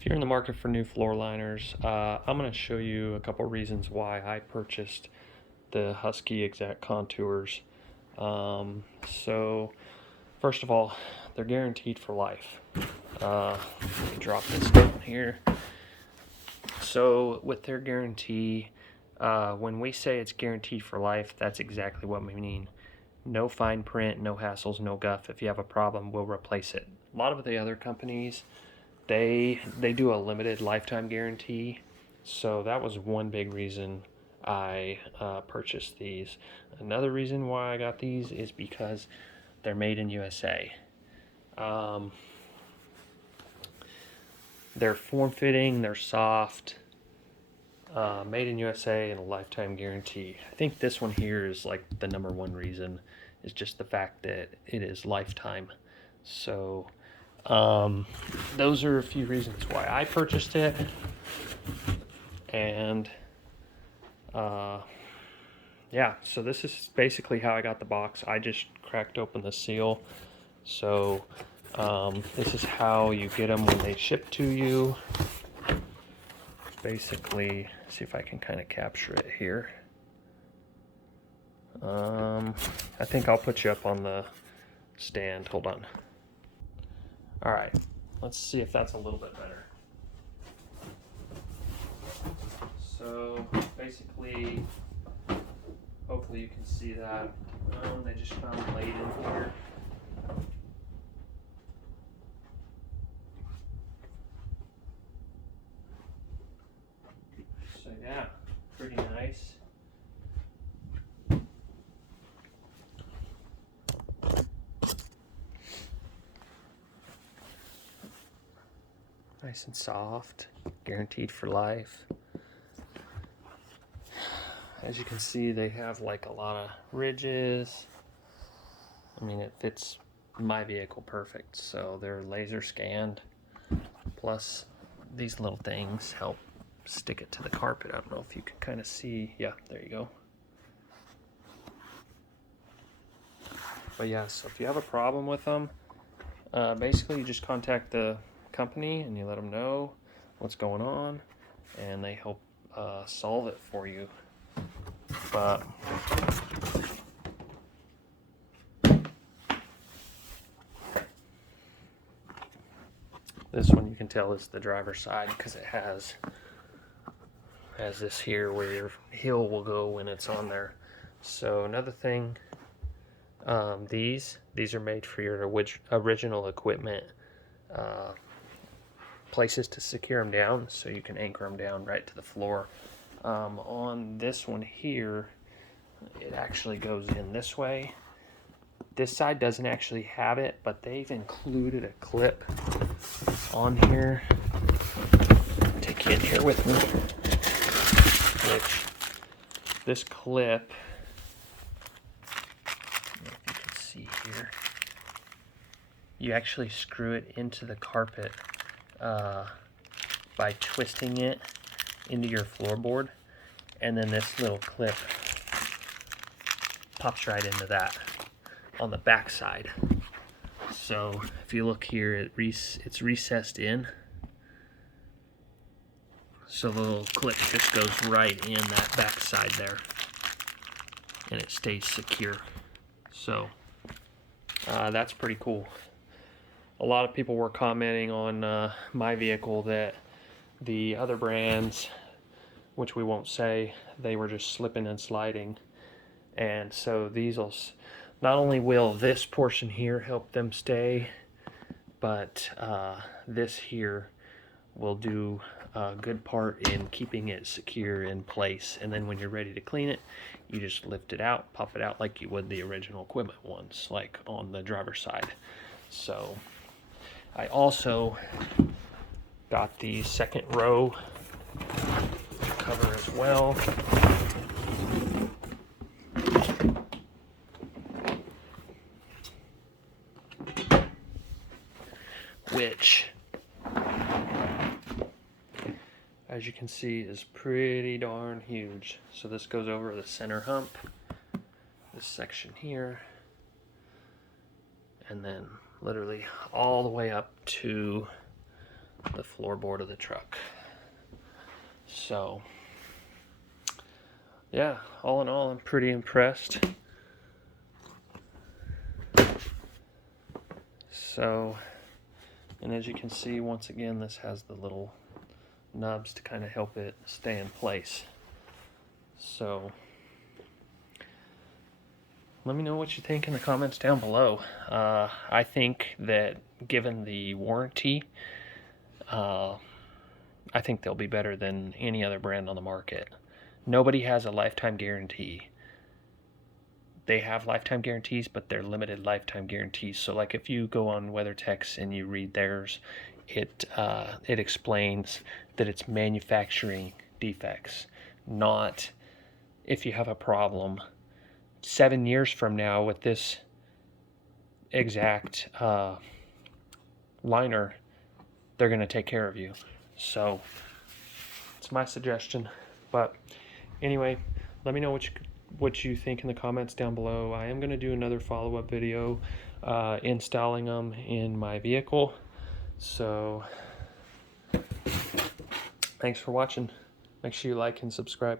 If you're in the market for new floor liners, I'm going to show you a couple reasons why I purchased the Husky Exact Contours. So, first of all, they're guaranteed for life. Let me drop this down here. So, with their guarantee, when we say it's guaranteed for life, that's exactly what we mean. No fine print, no hassles, no guff. If you have a problem, we'll replace it. A lot of the other companies, they do a limited lifetime guarantee, so that was one big reason I purchased these. Another reason why I got these is because they're made in USA. They're form-fitting, they're soft, made in USA, and a lifetime guarantee. I think this one here is like the number one reason, is just the fact that it is lifetime. So those are a few reasons why I purchased it. And yeah, so this is basically how I got the box. I just cracked open the seal. So this is how you get them when they ship to you. Basically, see if I can kind of capture it here. I think I'll put you up on the stand. Hold on. All right, let's see if that's a little bit better. So basically, hopefully you can see that. They just found laid in here. So yeah, pretty nice. Nice and soft, guaranteed for life. As you can see, they have like a lot of ridges. I mean, it fits my vehicle perfect. So they're laser scanned. Plus, these little things help stick it to the carpet. I don't know if you can kind of see. Yeah, there you go. But yeah, so if you have a problem with them, basically you just contact the company and you let them know what's going on, and they help solve it for you. But this one you can tell is the driver's side because it has this here where your heel will go when it's on there. So another thing, these are made for your original equipment, places to secure them down, so you can anchor them down right to the floor. On this one here, it actually goes in this way. This side doesn't actually have it, but they've included a clip on here. Take you in here with me. Which this clip, I don't know if you can see here, you actually screw it into the carpet by twisting it into your floorboard, and then this little clip pops right into that on the back side. So if you look here, it's recessed in, so the little clip just goes right in that back side there, and it stays secure. So that's pretty cool. A lot of people were commenting on my vehicle that the other brands, which we won't say, they were just slipping and sliding. And so these will, not only will this portion here help them stay, but this here will do a good part in keeping it secure in place. And then when you're ready to clean it, you just lift it out, pop it out like you would the original equipment ones, like on the driver's side. So I also got the second row cover as well. Which, as you can see, is pretty darn huge. So this goes over the center hump, this section here, and then literally all the way up to the floorboard of the truck. So yeah, all in all, I'm pretty impressed. So, and as you can see, once again, this has the little nubs to kind of help it stay in place. So let me know what you think in the comments down below. I think that given the warranty, I think they'll be better than any other brand on the market. Nobody has a lifetime guarantee. They have lifetime guarantees, but they're limited lifetime guarantees. So like if you go on WeatherTech and you read theirs, it explains that it's manufacturing defects, not if you have a problem 7 years from now with this exact liner, they're going to take care of you. So it's my suggestion. But anyway, let me know what you think in the comments down below. I am going to do another follow-up video installing them in my vehicle. So thanks for watching. Make sure you like and subscribe.